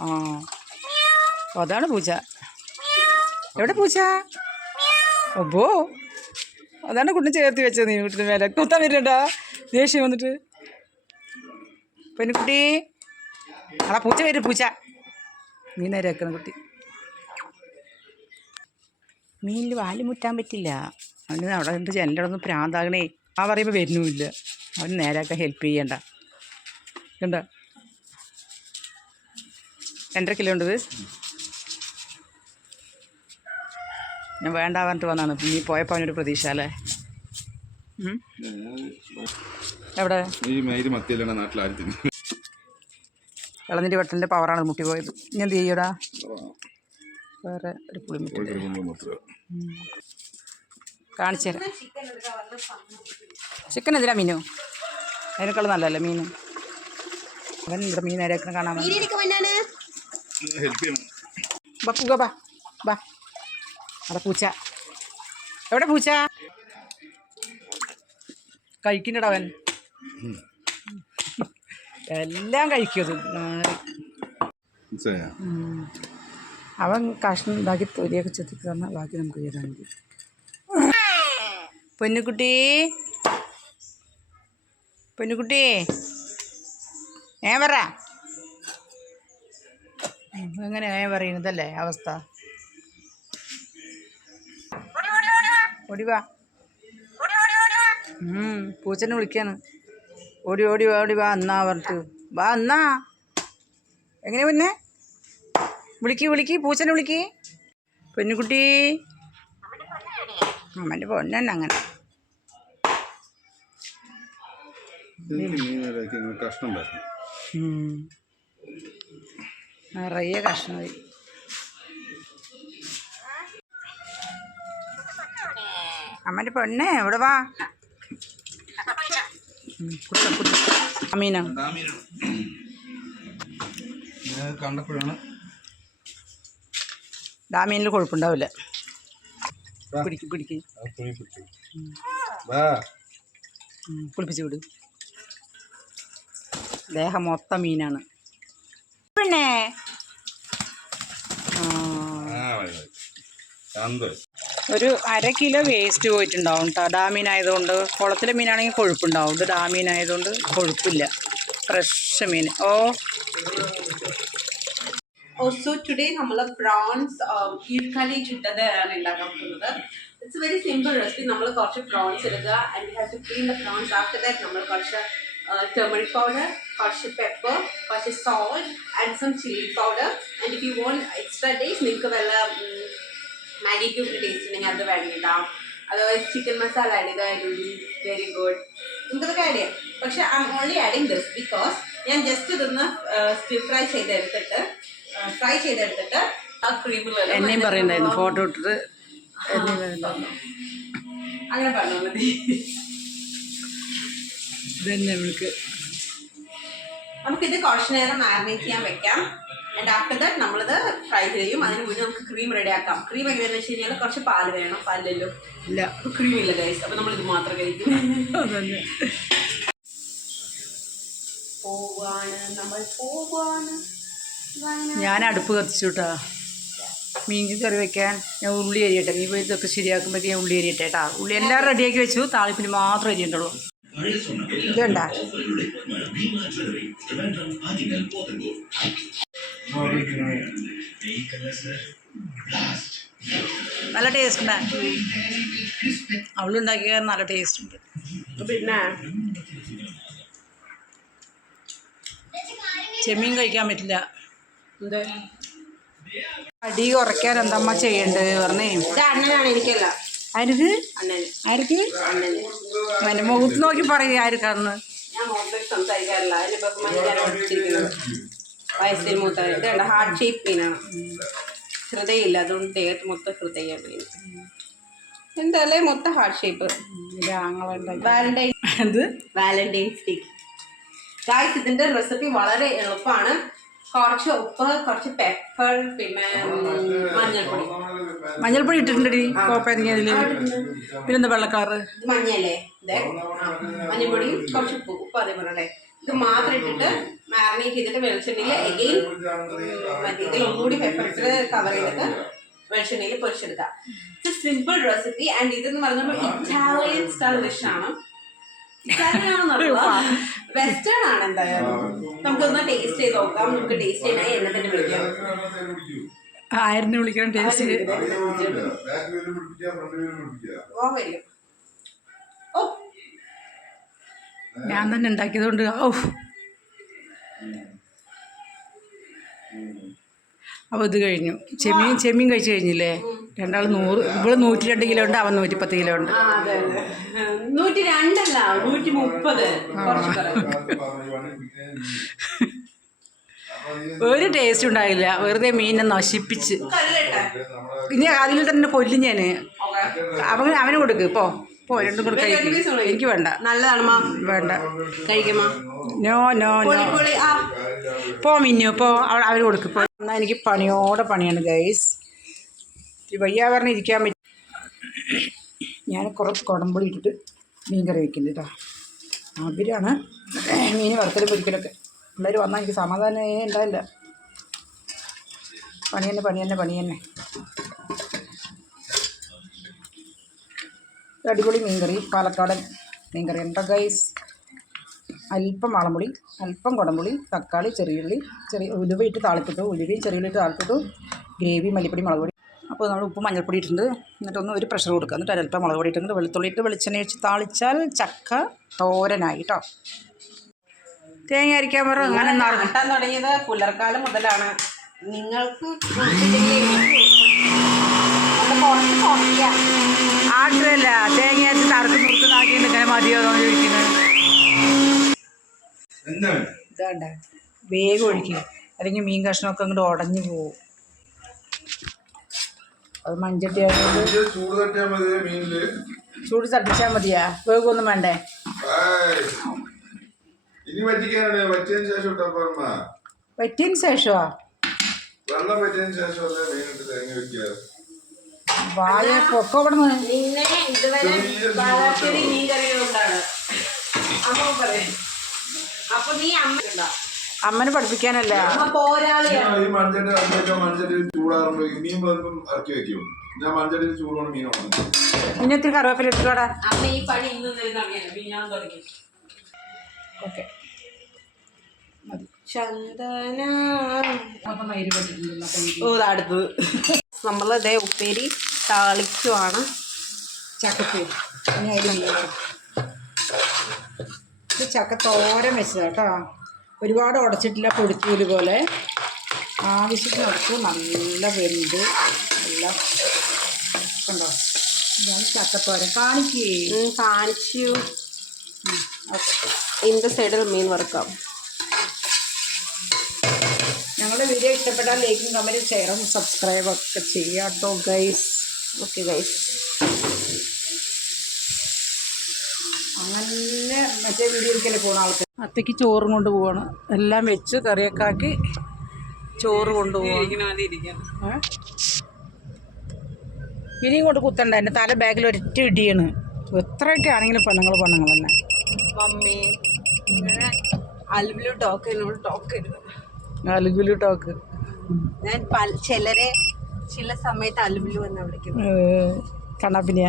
ആ. അതാണ് പൂച്ച എവിടെ പൂച്ച ഒബോ അതാണ് കുട്ടി ചേർത്ത് വെച്ചത് നീ വീട്ടിന് മേലെ. കുത്താൻ വരണ്ടാ ദേഷ്യം വന്നിട്ട്. പെൺകുട്ടി. അവിടെ പൂച്ച വരും പൂച്ച. നീ നേരെ വെക്കണം കുട്ടി. മീനിൽ വാൽ മുറ്റാൻ പറ്റില്ല. അവന് അവിടെ എന്ത് എന്റെ ഒന്ന് പ്രാന്താകണേ. ആ പറയുമ്പോൾ വരുന്നുമില്ല. അവന് നേരാക്കാൻ ഹെൽപ്പ് ചെയ്യണ്ട. കണ്ട? രണ്ടര കിലോ ഉണ്ട് ഞാൻ വേണ്ട പറഞ്ഞിട്ട് വന്നാണ് നീ പോയപ്പോൾ അവനൊരു പ്രതീക്ഷ അല്ലേ? എവിടെ? ഇളനിന്റെ വെട്ടലിന്റെ പവറാണ് മുട്ടി പോയത് ഇനി എന്ത് ചെയ്യടാ വേറെ ഒരു പുളി മുട്ടി കാണിച്ചു തരാം. ചിക്കൻ എന്തിനാ മീനു? അതിനേക്കാളും നല്ലതല്ലേ മീൻ? അവൻ ഇവിടെ മീൻ നേരെയൊക്കെ കാണാൻ. ഹെൽപ്പ് ചെയ്യണം. ബാ പൂക ബാ ബാ. അവിടെ പൂച്ച. എവിടെ പൂച്ച? കഴിക്കണ്ടടാ അവൻ. എല്ലാം കഴിക്കും അത്. അവൻ കഷ്ണം ഉണ്ടാക്കി തൊലിയൊക്കെ ചെത്തി തന്നാൽ ബാക്കി നമുക്ക് ചെയ്താൽ മതി. പൊന്നുകുട്ടി? പൊന്നുകുട്ടി ഏ പറ. ഉം, എങ്ങനെ ഏ പറയുന്നതല്ലേ അവസ്ഥ? ഓടി വാ ഉം, പൂച്ചനെ വിളിക്കാണ്. ഓടി ഓടി വാ ഓടി വാ എന്നാ പറഞ്ഞിട്ട്. വാ എന്നാ. എങ്ങനെ പിന്നെ? വിളിക്ക് വിളിക്ക് പൂച്ചനെ വിളിക്ക്. പെണ്ണുകുട്ടി അമ്മന്റെ പൊന്നെ അങ്ങനെ. എനിക്ക് മീനൊക്കെ ഇങ്ങനെ കഷ്ണം ഉണ്ടായിരുന്നു ഉം. നിറയെ കഷ്ണമായി. അമ്മന്റെ പെണ്ണേ എവിടെ വാ. കണ്ടപ്പോഴാണ്. ഡാമീനിൽ കൊഴുപ്പുണ്ടാവില്ല. കുളിപ്പിച്ചു പിടിക്ക് കുളിപ്പിച്ച് വിട്. ദേഹം മൊത്തം മീനാണ്. പിന്നെ ആ, ആ വാ, വാ. ശാന്തം ഒരു അര കിലോ വേസ്റ്റ് പോയിട്ടുണ്ടാവും കേട്ടോ ഡാമീനായതുകൊണ്ട് കുളത്തിലെ മീനാണെങ്കിൽ കൊഴുപ്പുണ്ടാവും. ഇത് ഡാമീനായതുകൊണ്ട് കൊഴുപ്പില്ല. ഫ്രഷ് മീൻ. ഓ. ഓൾസോ ടുഡേ നമ്മൾ പ്രോൺസ് ഈർക്കാലി ചുട്ടതാണ് ഉണ്ടാക്കാൻ പോകുന്നത് ഇറ്റ്സ് വെരി സിമ്പിൾ റെസിപ്പി നമ്മൾ കുറച്ച് പ്രോൺസ് എടുക്കുക. And have to clean the prawns after that നമ്മൾ കുറച്ച് ടർമറിക് പൗഡർ കുറച്ച് പെപ്പർ കുറച്ച് salt and some chilli powder and if you want extra days നിങ്ങൾക്ക് വല്ല മാഗി ക്യൂബ് ടേസ്റ്റ് ഉണ്ടെങ്കിൽ അത് വേണം കേട്ടോ അതുപോലെ ചിക്കൻ മസാല ആഡ് ചെയ്താൽ വെരി ഗുഡ് നമുക്കതൊക്കെ ആഡ് ചെയ്യാം. പക്ഷെ I am only adding this because ഞാൻ ജസ്റ്റ് ഇതൊന്ന് സ്റ്റിഫ് ഫ്രൈ ചെയ്തെടുത്തിട്ട് ഫ്രൈ ചെയ്തെടുത്തിട്ട് ആ ക്രീമിൽ എന്നെയും പറയുന്നുണ്ടായിരുന്നു ഫോട്ടോ ഇട്ടിട്ട് അങ്ങനെ പറഞ്ഞാൽ മതി. ഇത് നമുക്ക് നമുക്കിത് കുറച്ചു നേരം മാരിനേറ്റ് ചെയ്യാൻ വെക്കാം. ആൻഡ് ആഫ്റ്റർ ദാറ്റ് നമ്മളിത് ഫ്രൈ ചെയ്യും. അതിന് മുന്നേ നമുക്ക് ക്രീം റെഡി ആക്കാം. ക്രീം എങ്ങനെയാണെന്ന് വെച്ച് കഴിഞ്ഞാൽ കുറച്ച് പാൽ വേണം. പാലല്ലോ ഇല്ല. അപ്പോൾ ക്രീം ഇല്ല ഗൈസ് അപ്പോൾ നമ്മളിത് മാത്രം കഴിക്കും. അതന്നെ. പോവാണ്. നമ്മൾ പോവാണ്. ഞാൻ അടുപ്പ് കത്തിച്ചു കേട്ടാ മീൻ കറി വെക്കാൻ ഞാൻ ഉള്ളി അരിയട്ടെ നീ പോയി ഇതൊക്കെ ശരിയാക്കുമ്പോഴേക്ക് ഞാൻ ഉള്ളി അരിയട്ടെ കേട്ടാ ഉള്ളി എല്ലാം റെഡിയാക്കി വെച്ചു. താളിപ്പിന് മാത്രം അരിയണ്ടുള്ളൂ ഇതുണ്ടാ? നല്ല ടേസ്റ്റ് ഉണ്ട്. അവളുണ്ടാക്കിയ നല്ല ടേസ്റ്റ് ഉണ്ട്. പിന്നെ? ചെമ്മീൻ കഴിക്കാൻ പറ്റില്ല. എന്താ? അടി കുറയ്ക്കാൻ എന്തമ്മ ചെയ്യണ്ടത് പറഞ്ഞേ. അണ്ണനാണ് എനിക്കല്ല ആർക്ക് ആർക്ക് എന്റെ മുഖത്ത് നോക്കി പറയുക ആർക്കാന്ന് ഞാൻ സംസാരിക്കാറില്ല. അതിന്റെ ബഹുമാനിക്കാണ് വയസ്സിൽ ഇത് ഇതുണ്ട് ഹാർട്ട് ഷേപ്പ് മീനാണ് ഹൃദയമില്ല. അതുകൊണ്ട് ദേഹത്ത് മൊത്തം ഹൃദയ മീൻ എന്തായാലും മൊത്തം heart shape Valentine Valentine's Day guys ഇതിന്റെ റെസിപ്പി വളരെ എളുപ്പമാണ്. കുറച്ച് ഉപ്പ് കുറച്ച് പെപ്പർ പിന്നെ മഞ്ഞൾപ്പൊടി. മഞ്ഞൾപ്പൊടി ഇട്ടിട്ടുണ്ടടി. അതിൽ പിന്നെന്താ വെള്ളക്കാറ് മഞ്ഞല്ലേ മഞ്ഞൾപ്പൊടി കുറച്ച് ഉപ്പ്. ഉപ്പ് അതേ പറഞ്ഞേ ഇത് മാത്രം ഇട്ടിട്ട് മാരിനേറ്റ് ചെയ്തിട്ട് വെളിച്ചെണ്ണയിൽ എഗെയിൻ മറ്റേ ഇതിൽ ഒന്നുകൂടി പെപ്പറിട്ട് കവർ ചെയ്തിട്ട് വെളിച്ചെണ്ണയിൽ പൊരിച്ചെടുക്കാം ഇറ്റ്സ് സിമ്പിൾ റെസിപ്പി ആൻഡ് ഇതെന്ന് പറഞ്ഞാൽ ഇറ്റാലിയൻ സ്റ്റൈൽ ഡിഷ് ആണ്. ഇറ്റാലിയൻ ആണെന്നറിയില്ല വെസ്റ്റേൺ ആണ് എന്തായാലും. നമുക്കൊന്ന് ടേസ്റ്റ് ചെയ്ത് നോക്കാം. നമുക്ക് ടേസ്റ്റ് ചെയ്യണേ എന്നെ തന്നെ വിളിക്കാം. ആയിരുന്നു വിളിക്കണം? ടേസ്റ്റ് ഓ വരും ഓ ഞാൻ തന്നെ ഉണ്ടാക്കിയതുകൊണ്ട് ഔ. അപ്പോൾ ഇത് കഴിഞ്ഞു. ചെമ്മീൻ ചെമ്മീൻ കഴിച്ചു കഴിഞ്ഞില്ലേ? രണ്ടാൾ നൂറ് ഇവിടെ നൂറ്റി രണ്ട് കിലോ ഉണ്ട് അവൻ നൂറ്റി പത്ത് കിലോ ഉണ്ട്. നൂറ്റി രണ്ടല്ല നൂറ്റി മുപ്പത് ഒരു ടേസ്റ്റ് ഉണ്ടായില്ല. വെറുതെ മീനെ നശിപ്പിച്ച്. ഇനി അതിൽ തന്നെ കൊല്ലും ഞാൻ അവൻ അവന് കൊടുക്കും പോ. പോ രണ്ടും കൂടെ കഴിക്കും. എനിക്ക് വേണ്ട. നല്ലതാണമ്മ. വേണ്ട. കഴിക്കുമാ നോ നോ നോ. പോ മിന്നു പോ. അവ- അവന് കൊടുക്ക് പോ. എന്നാൽ എനിക്ക് പണിയോടെ പണിയാണ് ഗൈസ് വയ്യാ പറഞ്ഞ് ഇരിക്കാൻ പറ്റും. ഞാൻ കുറച്ച് കുടമ്പൊടി ഇട്ടിട്ട് മീൻ കറി വെക്കുന്നുണ്ട് കേട്ടോ അവരാണ് മീൻ വറുത്തലും പൊരിക്കലൊക്കെ. പിള്ളേർ വന്നാൽ എനിക്ക് സമാധാനമേ ഉണ്ടാവില്ല. പണി തന്നെ പണി തന്നെ പണി തന്നെ. അടിപൊളി മീൻകറി പാലക്കാടൻ മീൻകറി. ഉണ്ട് ഗൈസ് അല്പം വളമുളി അല്പം കുടംപുളി തക്കാളി ചെറിയുള്ളി ചെറിയ ഉലുവ ഇട്ട് താളിപ്പിട്ടു. ഉലുവയും ചെറിയുള്ളി ഇട്ട് താളിപ്പിട്ടു. ഗ്രേവി മല്ലിപ്പൊടി മുളക് പൊടി. അപ്പോൾ നമ്മൾ ഉപ്പ് മഞ്ഞൾപ്പൊടി ഇട്ടിട്ടുണ്ട്. എന്നിട്ടൊന്ന് ഒരു പ്രഷർ കൊടുക്കുക. എന്നിട്ട് അല്പം മുളക് പൊടി ഇട്ടുണ്ട് വെളുത്തുള്ളി ഇട്ട് വെളിച്ചെണ്ണ ഒഴിച്ച് താളിച്ചാൽ ചക്ക തോരനായി കേട്ടോ തേങ്ങ അരിക്കാൻ പറ. അങ്ങനെ ആട്ടാൻ തുടങ്ങിയത് പുലർക്കാലം മുതലാണ്. നിങ്ങൾക്ക് ആട്ടല്ല തേങ്ങ അരച്ച് തറക്ക് മുറുക്കുന്നാക്കിയിട്ട് ഇങ്ങനെ മതിയോ എന്ന്? ചോദിക്കുന്നത് ഇതാണ്ട. വേഗം ഒഴിക്കുക അല്ലെങ്കിൽ മീൻ കഷ്ണമൊക്കെ അങ്ങോട്ട് ഉടഞ്ഞു പോകും അത് മഞ്ചട്ടി ചൂട് തട്ടിച്ചാൽ മതിയാ. വേഗമൊന്നും വേണ്ടേ. ഇനി വറ്റിക്കാനാണ്. വറ്റിയതിന് ശേഷം പറ്റിയതിന് ശേഷമാ വെള്ളം വറ്റിയതിന് ശേഷം തേങ്ങ വെക്കുക വായ പൊക്ക ഇവിടെ നിന്ന് ഇതുവരെ മീൻ അമ്മ പറയും. അപ്പൊ നീ അമ്മ അമ്മനെ പഠിപ്പിക്കാനല്ല? പിന്നെ ഇത്തിരി കറിവേപ്പില ഇട്ടോടാ ഓക്കെ. ഓ അടുത്തത്. നമ്മൾ ഇതേ ഉപ്പേരി താളിക്കുവാണ്. ചക്കപ്പേരി ഇനി അതിൽ ഇത് ചക്ക തോരൻ വെച്ചത് കേട്ടോ. ഒരുപാട് ഉടച്ചിട്ടില്ല പൊടിക്കൂൽ പോലെ. ആവശ്യത്തിന് ഉടച്ചു നല്ല വെന്ത് നല്ല കണ്ടോ ഇതാണ് ചക്കത്തോരൻ. കാണിക്കേ. കാണിച്ചു. ഇന്റെ സൈഡിൽ മീൻ വറുക്കാം. ഞങ്ങളുടെ വീഡിയോ ഇഷ്ടപ്പെട്ടാൽ ലൈക്കും കമന്റും ഷെയറും സബ്സ്ക്രൈബും ഒക്കെ ചെയ്യാം കേട്ടോ ഗൈസ്. ഓക്കെ ഗൈസ് അങ്ങനെ മറ്റേ വീഡിയോയിലേക്കല്ലേ പോണ ആൾക്ക് അത്തേക്ക് ചോറ് കൊണ്ട് പോവാണ്. എല്ലാം വെച്ച് കറിയൊക്കെ ആക്കി ചോറ് കൊണ്ടുപോവാണ് ഇനി ഇനിയും കൊണ്ട് കുത്തണ്ട. എന്റെ തല ബാഗിൽ ഒരൊറ്റ ഇടിയാണ്. എത്രയൊക്കെ ആണെങ്കിലും പെണ്ണുങ്ങൾ പെണ്ണുങ്ങൾ തന്നെ. മമ്മി. അലുവിലു ടോക്ക് അലുഗുലു ടോക്ക് ഞാൻ ചിലരെ ചില സമയത്ത് അലുവിലു എന്ന് വിളിക്കുന്നത് കണ്ണാപ്പിനിയ